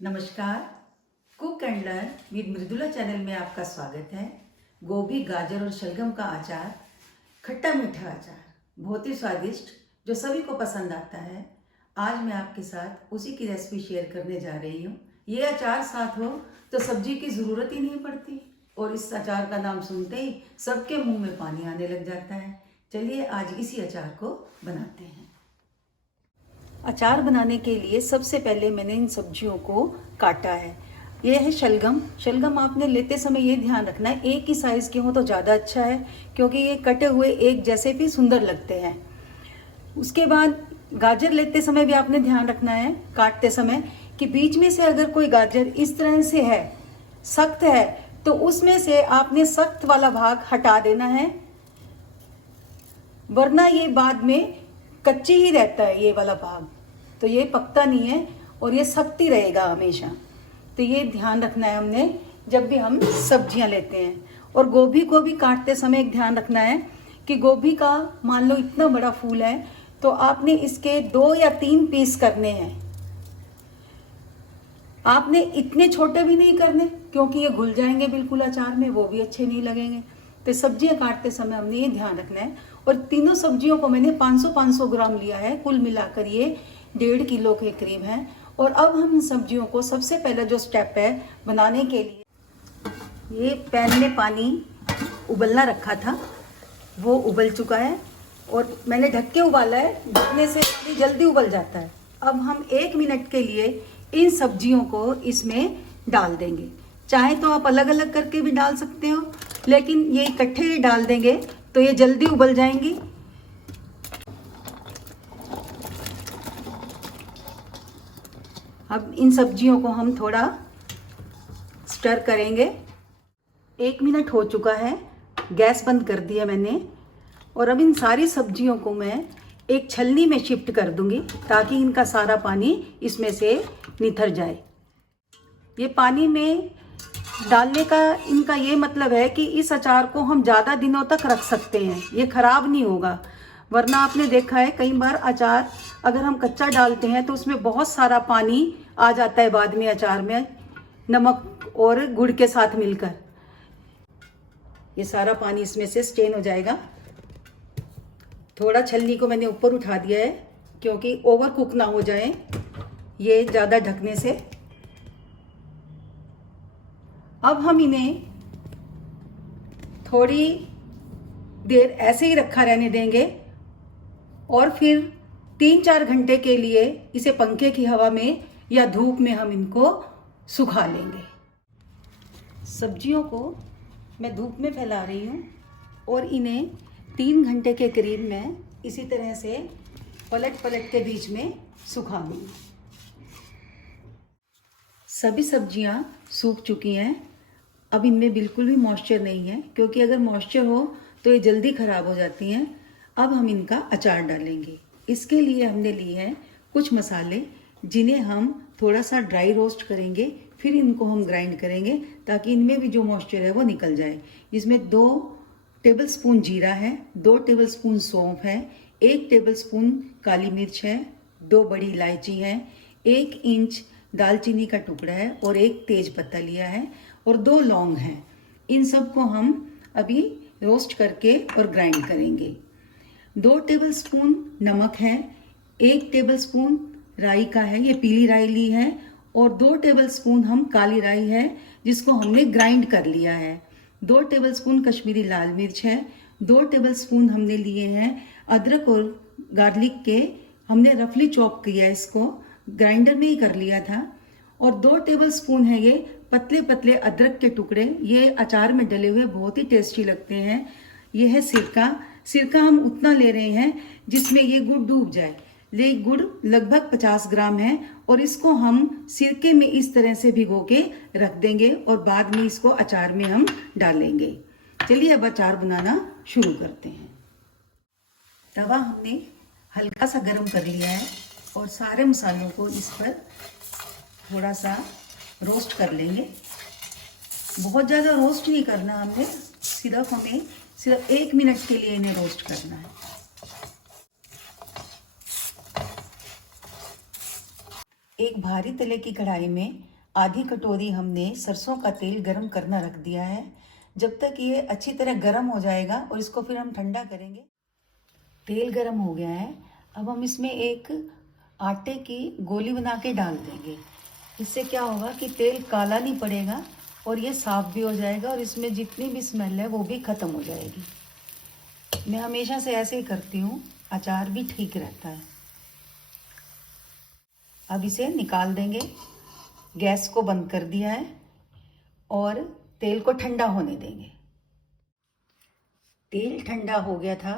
नमस्कार। Cook and learn with Mridula channel में आपका स्वागत है। गोभी, गाजर और शलगम का अचार, खट्टा मीठा अचार, बहुत ही स्वादिष्ट, जो सभी को पसंद आता है। आज मैं आपके साथ उसी की रेसिपी शेयर करने जा रही हूँ। ये अचार साथ हो तो सब्जी की ज़रूरत ही नहीं पड़ती और इस अचार का नाम सुनते ही सबके मुंह में पानी आने लग जाता है। चलिए आज इसी अचार को बनाते हैं। अचार बनाने के लिए सबसे पहले मैंने इन सब्जियों को काटा है। ये है शलगम। शलगम आपने लेते समय ये ध्यान रखना है एक ही साइज़ के हो तो ज़्यादा अच्छा है, क्योंकि ये कटे हुए एक जैसे भी सुंदर लगते हैं। उसके बाद गाजर लेते समय भी आपने ध्यान रखना है काटते समय कि बीच में से अगर कोई गाजर इस तरह से है, सख्त है, तो उसमें से आपने सख्त वाला भाग हटा देना है, वरना ये बाद में कच्ची ही रहता है ये वाला भाग, तो ये पकता नहीं है और ये सख्त ही रहेगा हमेशा। तो ये ध्यान रखना है हमने जब भी हम सब्जियां लेते हैं। और गोभी को भी काटते समय एक ध्यान रखना है कि गोभी का मान लो इतना बड़ा फूल है तो आपने इसके 2 या 3 पीस करने हैं। आपने इतने छोटे भी नहीं करने, क्योंकि ये घुल जाएंगे बिल्कुल अचार में, वो भी अच्छे नहीं लगेंगे। तो सब्जियां काटते समय हमने ये ध्यान रखना है। और तीनों सब्जियों को मैंने 500-500 ग्राम लिया है, कुल मिलाकर ये 1.5 किलो के करीब है। और अब हम इन सब्जियों को सबसे पहला जो स्टेप है बनाने के लिए, ये पैन में पानी उबलना रखा था, वो उबल चुका है और मैंने ढक के उबाला है, ढकने से पानी जल्दी उबल जाता है। अब हम 1 मिनट के लिए इन सब्जियों को इसमें डाल देंगे। चाहे तो आप अलग अलग करके भी डाल सकते हो, लेकिन ये इकट्ठे डाल देंगे तो ये जल्दी उबल जाएंगी। अब इन सब्जियों को हम थोड़ा स्टर करेंगे। 1 मिनट हो चुका है, गैस बंद कर दिया मैंने। और अब इन सारी सब्जियों को मैं एक छलनी में शिफ्ट कर दूंगी ताकि इनका सारा पानी इसमें से निथर जाए। ये पानी में डालने का इनका ये मतलब है कि इस अचार को हम ज़्यादा दिनों तक रख सकते हैं, ये खराब नहीं होगा। वरना आपने देखा है कई बार अचार अगर हम कच्चा डालते हैं तो उसमें बहुत सारा पानी आ जाता है बाद में अचार में, नमक और गुड़ के साथ मिलकर। ये सारा पानी इसमें से स्टेन हो जाएगा। थोड़ा छलनी को मैंने ऊपर उठा दिया है क्योंकि ओवर कुक ना हो जाए ये ज़्यादा ढकने से। अब हम इन्हें थोड़ी देर ऐसे ही रखा रहने देंगे और फिर 3-4 घंटे के लिए इसे पंखे की हवा में या धूप में हम इनको सुखा लेंगे। सब्जियों को मैं धूप में फैला रही हूँ और इन्हें 3 घंटे के करीब मैं इसी तरह से पलट पलट के बीच में सुखा लूँगी। सभी सब्जियां सूख चुकी हैं। अब इनमें बिल्कुल भी मॉइस्चर नहीं है, क्योंकि अगर मॉइस्चर हो तो ये जल्दी ख़राब हो जाती हैं। अब हम इनका अचार डालेंगे। इसके लिए हमने लिए हैं कुछ मसाले, जिन्हें हम थोड़ा सा ड्राई रोस्ट करेंगे, फिर इनको हम ग्राइंड करेंगे ताकि इनमें भी जो मॉइस्चर है वो निकल जाए। इसमें 2 टेबलस्पून जीरा है, 2 टेबलस्पून सौंफ है, 1 टेबलस्पून काली मिर्च है, 2 बड़ी इलायची है, 1 इंच दालचीनी का टुकड़ा है और 1 तेज पत्ता लिया है और 2 लौंग हैं। इन सब को हम अभी रोस्ट करके और ग्राइंड करेंगे। 2 टेबलस्पून नमक है, 1 टेबलस्पून राई का है, ये पीली राई ली है, और 2 टेबलस्पून हम काली राई है जिसको हमने ग्राइंड कर लिया है। 2 टेबलस्पून कश्मीरी लाल मिर्च है, 2 टेबलस्पून हमने लिए हैं अदरक और गार्लिक के, हमने रफली चॉप किया है, इसको ग्राइंडर में ही कर लिया था। और 2 टेबलस्पून है ये पतले पतले अदरक के टुकड़े, ये अचार में डले हुए बहुत ही टेस्टी लगते हैं। ये है सिरका। सिरका हम उतना ले रहे हैं जिसमें ये गुड़ डूब जाए। ये गुड़ लगभग 50 ग्राम है और इसको हम सिरके में इस तरह से भिगो के रख देंगे और बाद में इसको अचार में हम डालेंगे। चलिए अब अचार बनाना शुरू करते हैं। तवा हमने हल्का सा गर्म कर लिया है और सारे मसालों को इस पर थोड़ा सा रोस्ट कर लेंगे। बहुत ज़्यादा रोस्ट नहीं करना हमें, सिर्फ 1 मिनट के लिए इन्हें रोस्ट करना है। 1 एक भारी तले की कढ़ाई में आधी कटोरी हमने सरसों का तेल गरम करना रख दिया है। जब तक ये अच्छी तरह गरम हो जाएगा और इसको फिर हम ठंडा करेंगे। तेल गरम हो गया है। अब हम इसमें एक आटे की गोली बना के डाल देंगे। इससे क्या होगा कि तेल काला नहीं पड़ेगा और ये साफ भी हो जाएगा और इसमें जितनी भी स्मेल है वो भी ख़त्म हो जाएगी। मैं हमेशा से ऐसे ही करती हूँ, अचार भी ठीक रहता है। अब इसे निकाल देंगे। गैस को बंद कर दिया है और तेल को ठंडा होने देंगे। तेल ठंडा हो गया था।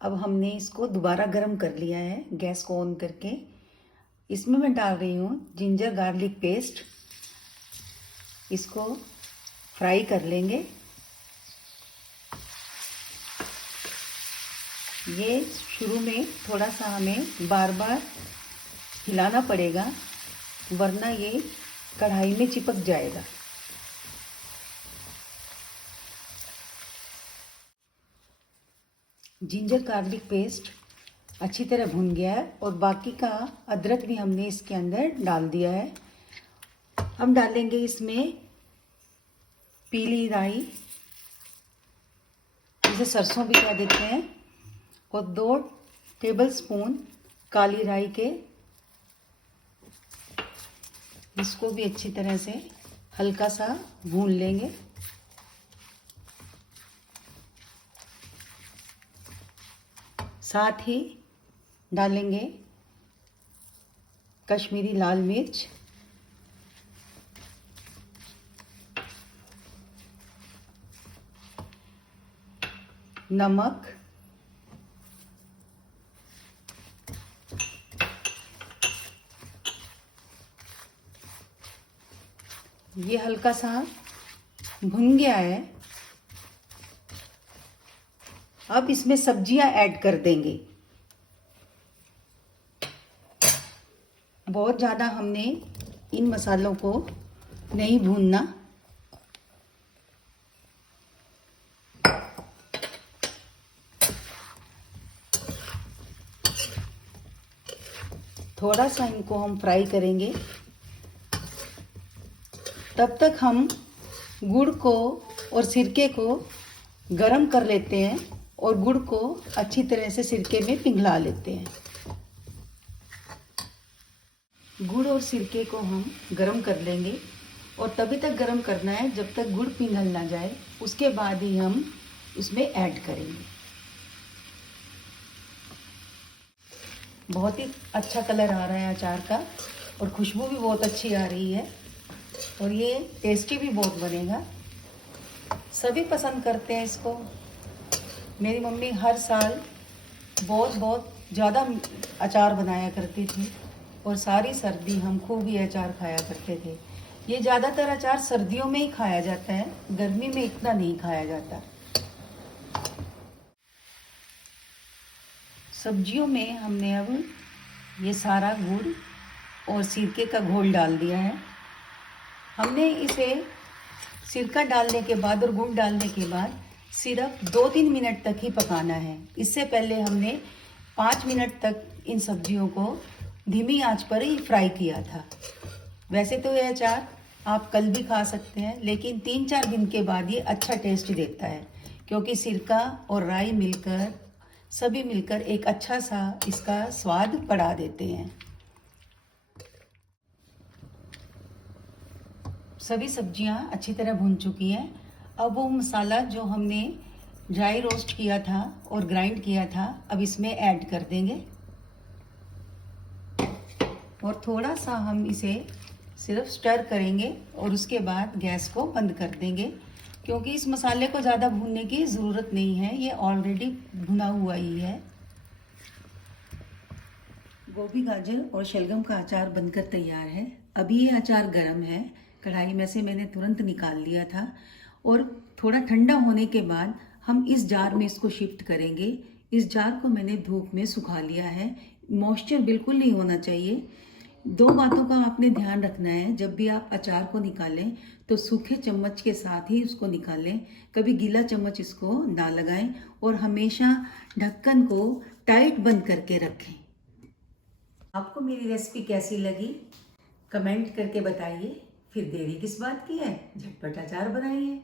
अब हमने इसको दोबारा गरम कर लिया है गैस को ऑन करके। इसमें मैं डाल रही हूँ जिंजर गार्लिक पेस्ट। इसको फ्राई कर लेंगे। ये शुरू में थोड़ा सा हमें बार बार हिलाना पड़ेगा, वरना ये कढ़ाई में चिपक जाएगा। जिंजर गार्लिक पेस्ट अच्छी तरह भुन गया है और बाकी का अदरक भी हमने इसके अंदर डाल दिया है। हम डालेंगे इसमें पीली राई, जिसे सरसों भी कह देते हैं, और 2 टेबलस्पून काली राई के। इसको भी अच्छी तरह से हल्का सा भून लेंगे। साथ ही डालेंगे कश्मीरी लाल मिर्च, नमक, ये हल्का सा भुन गया है। अब इसमें सब्जियां ऐड कर देंगे। बहुत ज़्यादा हमने इन मसालों को नहीं भूनना। थोड़ा सा इनको हम फ्राई करेंगे। तब तक हम गुड़ को और सिरके को गरम कर लेते हैं और गुड़ को अच्छी तरह से सिरके में पिघला लेते हैं। गुड़ और सिरके को हम गरम कर लेंगे और तभी तक गरम करना है जब तक गुड़ पिघल ना जाए। उसके बाद ही हम उसमें ऐड करेंगे। बहुत ही अच्छा कलर आ रहा है अचार का और खुशबू भी बहुत अच्छी आ रही है और ये टेस्टी भी बहुत बनेगा। सभी पसंद करते हैं इसको। मेरी मम्मी हर साल बहुत ज़्यादा अचार बनाया करती थी और सारी सर्दी हम खूब ही अचार खाया करते थे। ये ज़्यादातर अचार सर्दियों में ही खाया जाता है, गर्मी में इतना नहीं खाया जाता। सब्जियों में हमने अब ये सारा गुड़ और सिरके का घोल डाल दिया है। हमने इसे सिरका डालने के बाद और गुड़ डालने के बाद सिर्फ 2-3 मिनट तक ही पकाना है। इससे पहले हमने 5 मिनट तक इन सब्जियों को धीमी आंच पर ही फ्राई किया था। वैसे तो ये अचार आप कल भी खा सकते हैं, लेकिन 3-4 दिन के बाद ये अच्छा टेस्ट देता है, क्योंकि सिरका और राई मिलकर सभी मिलकर एक अच्छा सा इसका स्वाद बढ़ा देते हैं। सभी सब्जियां अच्छी तरह भुन चुकी हैं। अब वो मसाला जो हमने ड्राई रोस्ट किया था और ग्राइंड किया था, अब इसमें ऐड कर देंगे और थोड़ा सा हम इसे सिर्फ स्टर करेंगे और उसके बाद गैस को बंद कर देंगे, क्योंकि इस मसाले को ज़्यादा भूनने की ज़रूरत नहीं है, ये ऑलरेडी भुना हुआ ही है। गोभी, गाजर और शलगम का अचार बनकर तैयार है। अभी ये अचार गर्म है, कढ़ाई में से मैंने तुरंत निकाल लिया था और थोड़ा ठंडा होने के बाद हम इस जार में इसको शिफ्ट करेंगे। इस जार को मैंने धूप में सुखा लिया है। मॉइस्चर बिल्कुल नहीं होना चाहिए। 2 बातों का आपने ध्यान रखना है। जब भी आप अचार को निकालें तो सूखे चम्मच के साथ ही उसको निकालें, कभी गीला चम्मच इसको ना लगाएं और हमेशा ढक्कन को टाइट बंद करके रखें। आपको मेरी रेसिपी कैसी लगी कमेंट करके बताइए, फिर देरी किस बात की है, झटपट अचार बनाइए।